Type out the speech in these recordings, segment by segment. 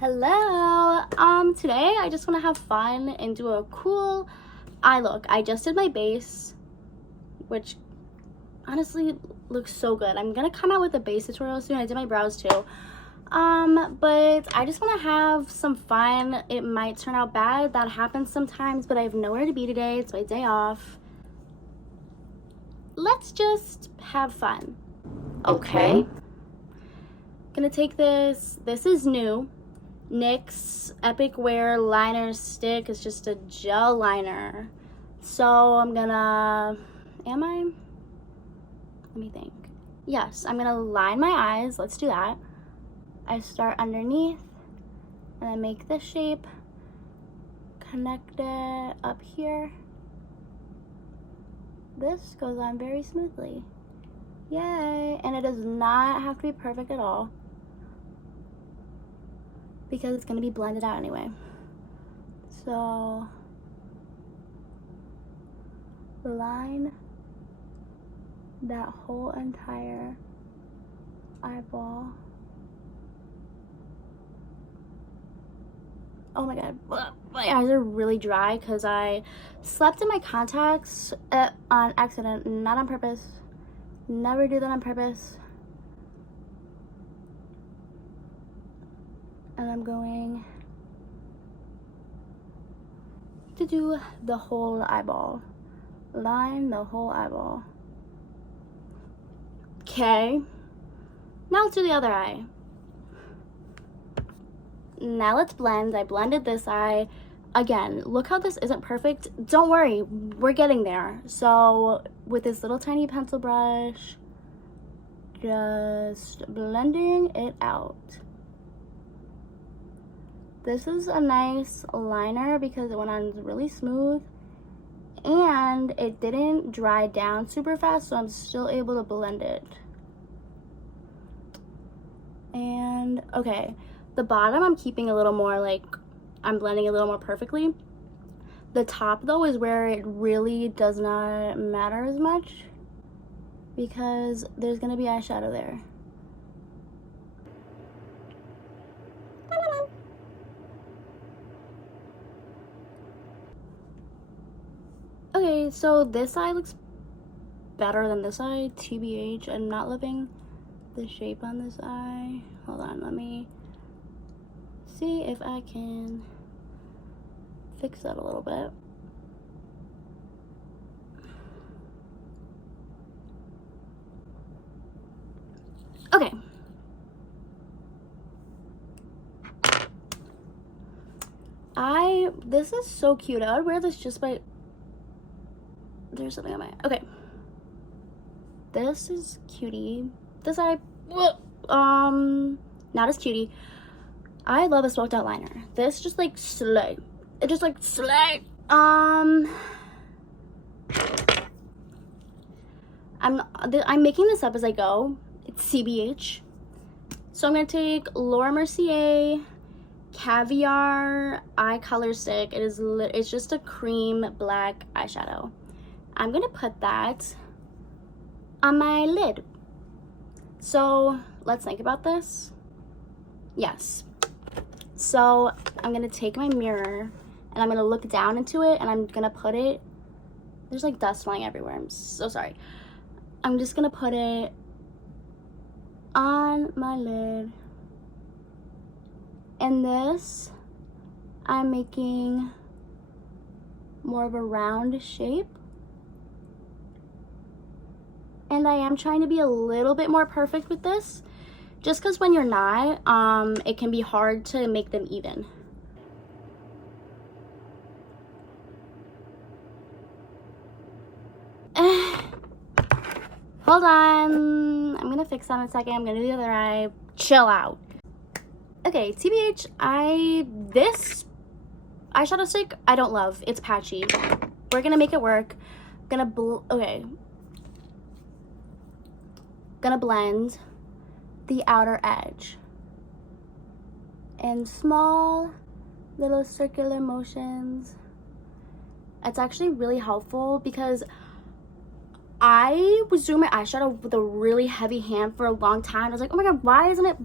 Hello. Today I just want to have fun and do a cool eye look. I just did my base, which honestly looks so good. I'm gonna come out with a base tutorial soon. I did my brows too. But I just want to have some fun. It might turn out bad. That happens sometimes, but I have nowhere to be today. It's my day off. Let's just have fun. Okay. Gonna take this. This is new. NYX Epic Wear Liner Stick. Is just a gel liner. So I'm gonna, let me think. Yes, I'm gonna line my eyes. Let's do that. I start underneath and I make this shape, connect it up here. This goes on very smoothly. Yay! And it does not have to be perfect at all, because it's going to be blended out anyway. So line that whole entire eyeball. Oh my god, my eyes are really dry because I slept in my contacts on accident, not on purpose. Never do that on purpose. And I'm going to do the whole eyeball. Line the whole eyeball. Okay. Now let's do the other eye. Now let's blend. I blended this eye. Again, look how this isn't perfect. Don't worry, we're getting there. So with this little tiny pencil brush, just blending it out. This is a nice liner because it went on really smooth and it didn't dry down super fast, so I'm still able to blend it. And okay, the bottom I'm keeping a little more, like I'm blending a little more perfectly. The top though is where it really does not matter as much because there's gonna be eyeshadow there. Okay, so this eye looks better than this eye, TBH. I'm not loving the shape on this eye. Hold on, let me see if I can fix that a little bit. Okay. This is so cute. I would wear this just by, there's something on my, okay. This is cutie. This eye, not as cutie. I love a smoked out liner. This just like slay. It just like slay. I'm making this up as I go. It's CBH. So I'm gonna take Laura Mercier Caviar eye color stick. It's just a cream black eyeshadow. I'm gonna put that on my lid. So let's think about this. Yes. So I'm gonna take my mirror and I'm gonna look down into it and I'm gonna put it, there's like dust flying everywhere, I'm so sorry. I'm just gonna put it on my lid. And this, I'm making more of a round shape. And I am trying to be a little bit more perfect with this, just because when you're not, it can be hard to make them even. Hold on, I'm gonna fix that in a second. I'm gonna do the other eye. Chill out. Okay, TBH, this eyeshadow stick I don't love. It's patchy. We're gonna make it work. Gonna blend the outer edge in small little circular motions. It's actually really helpful because I was doing my eyeshadow with a really heavy hand for a long time. I was like, oh my god, why isn't it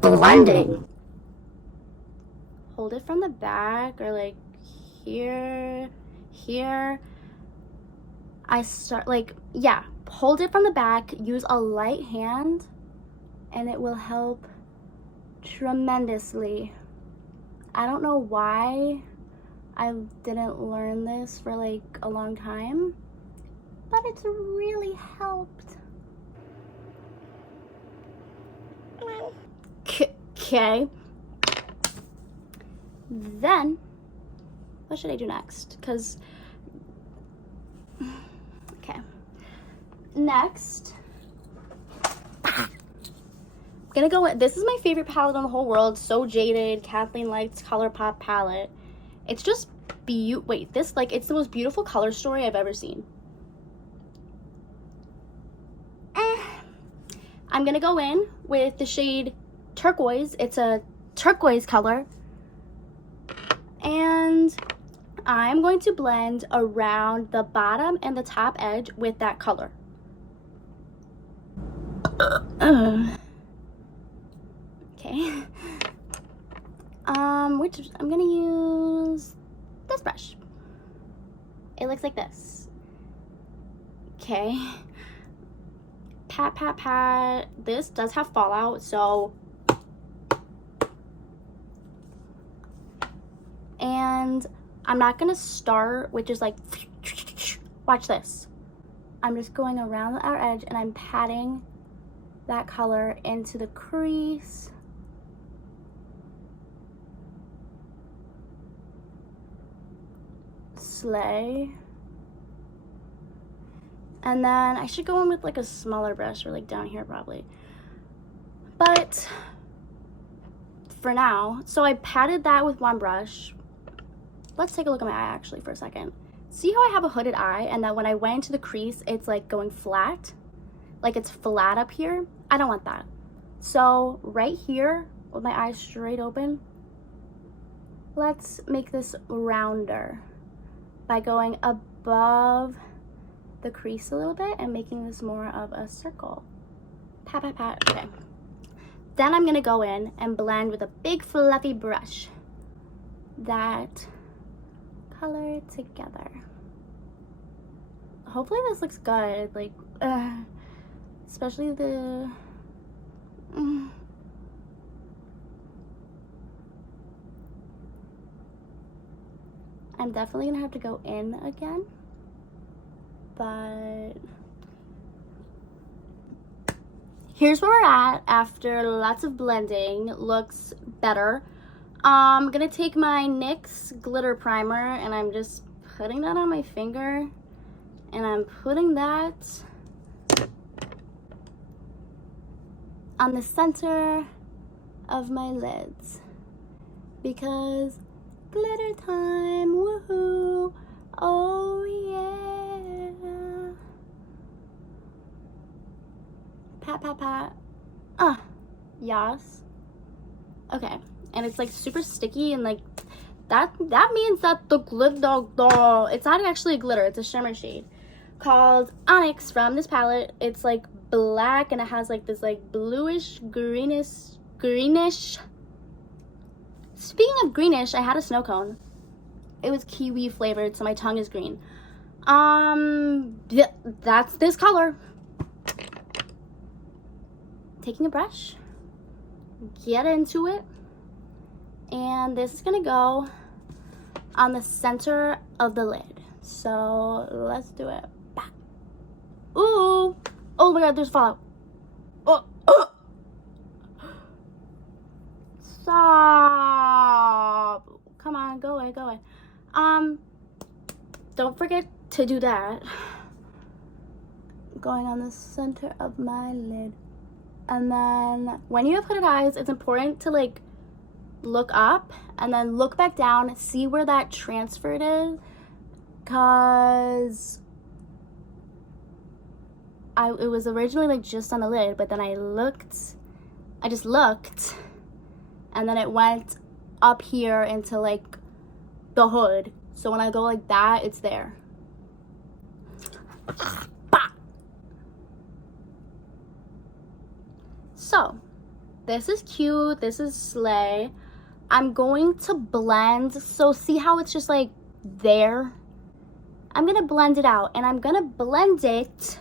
blending? hold it from the back, or like here, I start like, yeah, hold it from the back, use a light hand, and it will help tremendously. I don't know why I didn't learn this for like a long time, but it's really helped. Okay. Then, what should I do next? Because, okay. Next, I'm gonna go with, this is my favorite palette in the whole world, So Jaded, Kathleen Lights ColourPop palette. It's just wait, this, like, it's the most beautiful color story I've ever seen. I'm gonna go in with the shade Turquoise. It's a turquoise color. And I'm going to blend around the bottom and the top edge with that color. Okay. Which I'm gonna use this brush. It looks like this. Okay. Pat, pat, pat. This does have fallout, so. And I'm not gonna start with just like, watch this. I'm just going around our edge and I'm patting that color into the crease. Slay. And then I should go in with like a smaller brush, or like down here probably. But for now, so I patted that with one brush. Let's take a look at my eye actually for a second. See how I have a hooded eye, and that when I went into the crease, it's like going flat? Like it's flat up here? I don't want that. So right here, with my eyes straight open, let's make this rounder by going above the crease a little bit and making this more of a circle. Pat, pat, pat. Okay. Then I'm gonna go in and blend with a big fluffy brush that color together. Hopefully this looks good, like, especially the, I'm definitely gonna have to go in again, but here's where we're at after lots of blending. Looks better. I'm gonna take my NYX glitter primer and I'm just putting that on my finger, and I'm putting that on the center of my lids because glitter time, woohoo, oh yeah. Pat, pat, pat. Yas. Okay, and it's like super sticky, and like that means that the glitter, it's not actually a glitter, it's a shimmer shade called Onyx from this palette. It's like black and it has like this like bluish greenish. Speaking of greenish, I had a snow cone. It was kiwi flavored, so my tongue is green. Yeah, that's this color. Taking a brush, get into it, and this is gonna go on the center of the lid. So let's do it. Bah. Ooh! Oh my god, there's fallout. Oh! Stop! Come on, go away, go away. Don't forget to do that. Going on the center of my lid. And then when you have hooded eyes, it's important to like look up and then look back down, see where that transferred is, cause it was originally like just on the lid, but then I just looked, and then it went up here into like the hood. So when I go like that, it's there. So this is cute, this is slay. I'm going to blend. So see how it's just like there? I'm gonna blend it out, and I'm gonna blend it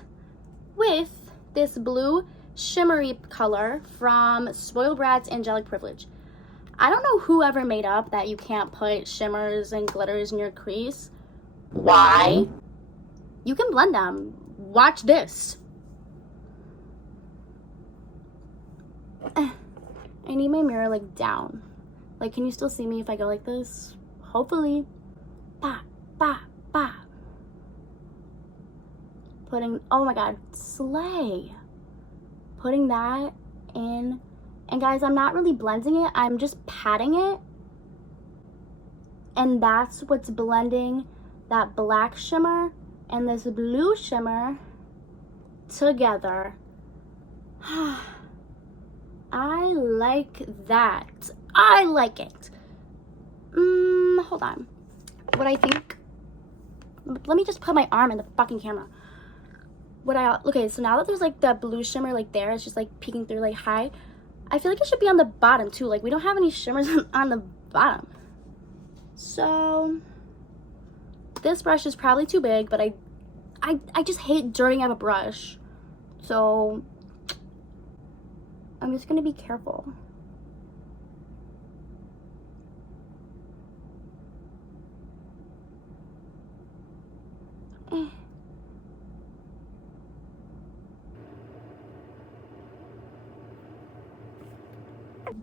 with this blue shimmery color from Spoiled Brats Angelic Privilege. I don't know who ever made up that you can't put shimmers and glitters in your crease. Why? You can blend them. Watch this. I need my mirror like down. Like, can you still see me if I go like this? Hopefully. Ba, ba, ba. Putting, oh my god, slay. Putting that in. And guys, I'm not really blending it. I'm just patting it. And that's what's blending that black shimmer and this blue shimmer together. I like that. I like it. Hold on. What I think, let me just put my arm in the fucking camera. Okay, so now that there's like that blue shimmer like there, it's just like peeking through like high. I feel like it should be on the bottom too. Like, we don't have any shimmers on the bottom. So this brush is probably too big, but I just hate dirtying up a brush. So I'm just gonna be careful.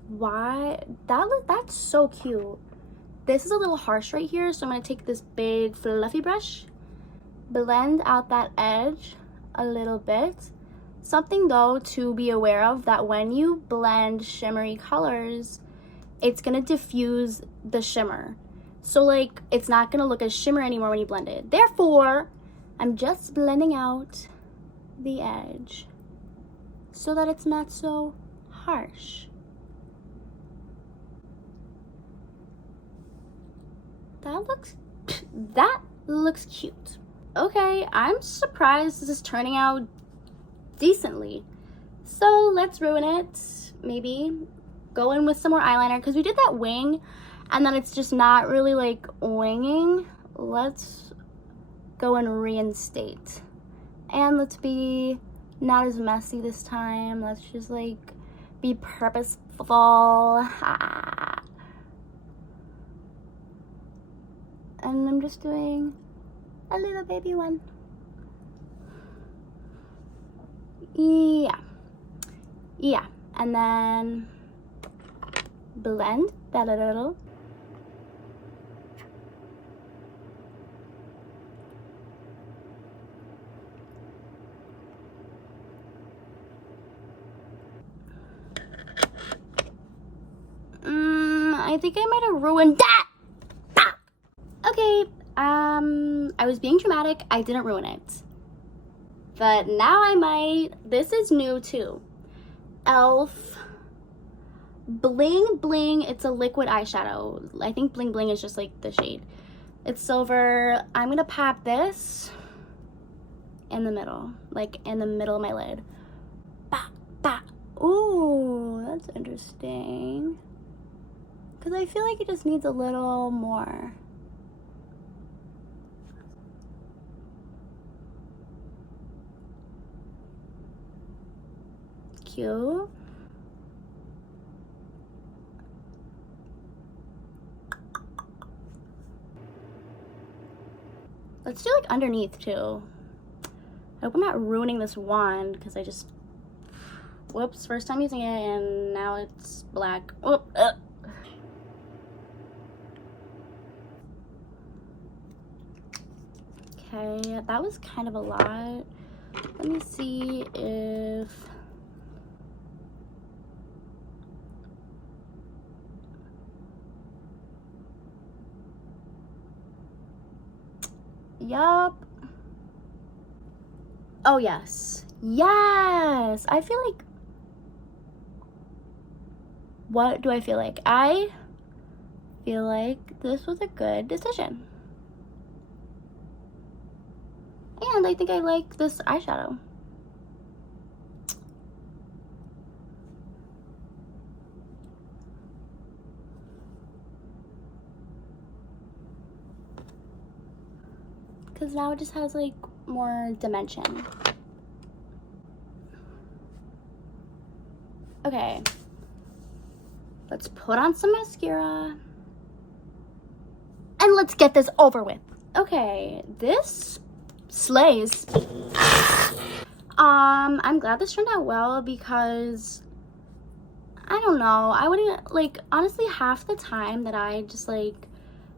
Why? That's so cute. This is a little harsh right here, so I'm gonna take this big fluffy brush, blend out that edge a little bit. Something though to be aware of, that when you blend shimmery colors, it's gonna diffuse the shimmer. So like, it's not gonna look as shimmer anymore when you blend it. Therefore, I'm just blending out the edge so that it's not so harsh. That looks cute. Okay, I'm surprised this is turning out decently. So let's ruin it. Maybe go in with some more eyeliner, because we did that wing and then it's just not really like winging. Let's go and reinstate. And let's be not as messy this time. Let's just like be purposeful. And I'm just doing a little baby one. Yeah, and then blend that a little. I think I might have ruined that. Okay, I was being dramatic. I didn't ruin it. But now I might. This is new too. Elf Bling Bling. It's a liquid eyeshadow. I think Bling Bling is just like the shade. It's silver. I'm gonna pop this in the middle. Like in the middle of my lid. Bah, bah. Ooh, that's interesting. Because I feel like it just needs a little more. Cute. Let's do like underneath too. I hope I'm not ruining this wand, because I just, whoops, first time using it and now it's black. Whoop. Okay, that was kind of a lot. Let me see if yup. Oh yes, yes. I feel like, what do I feel like? I feel like this was a good decision. And I think I like this eyeshadow. because now it just has like more dimension. Okay, let's put on some mascara and let's get this over with. Okay, this slays. I'm glad this turned out well because I don't know, I wouldn't, like, honestly, half the time that I just like,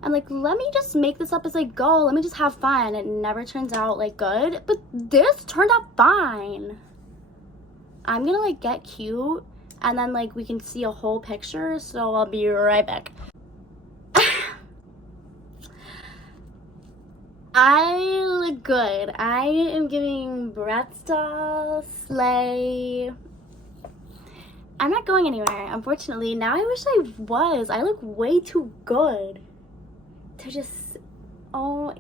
I'm like, let me just make this up as I go, let me just have fun. It never turns out like good, but this turned out fine. I'm gonna like get cute and then like we can see a whole picture, so I'll be right back. I look good. I am giving brat style, slay. I'm not going anywhere, unfortunately. Now I wish I was. I look way too good to just, oh,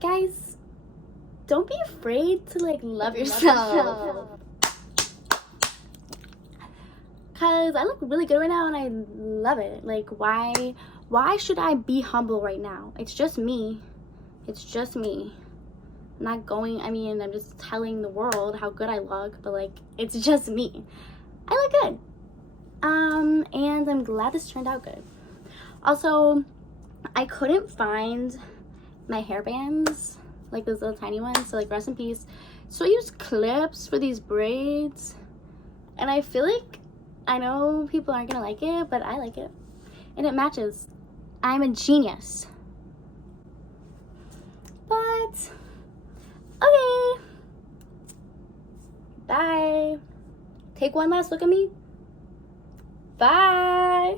guys, don't be afraid to like love yourself. Cause I look really good right now and I love it. Like, why should I be humble right now? It's just me. It's just me. I'm not going, I mean, I'm just telling the world how good I look, but like, it's just me. I look good. And I'm glad this turned out good. Also, I couldn't find my hairbands, like those little tiny ones, so like rest in peace. So I used clips for these braids, and I feel like, I know people aren't gonna like it, but I like it. And it matches. I'm a genius. But, okay. Bye. Take one last look at me. Bye.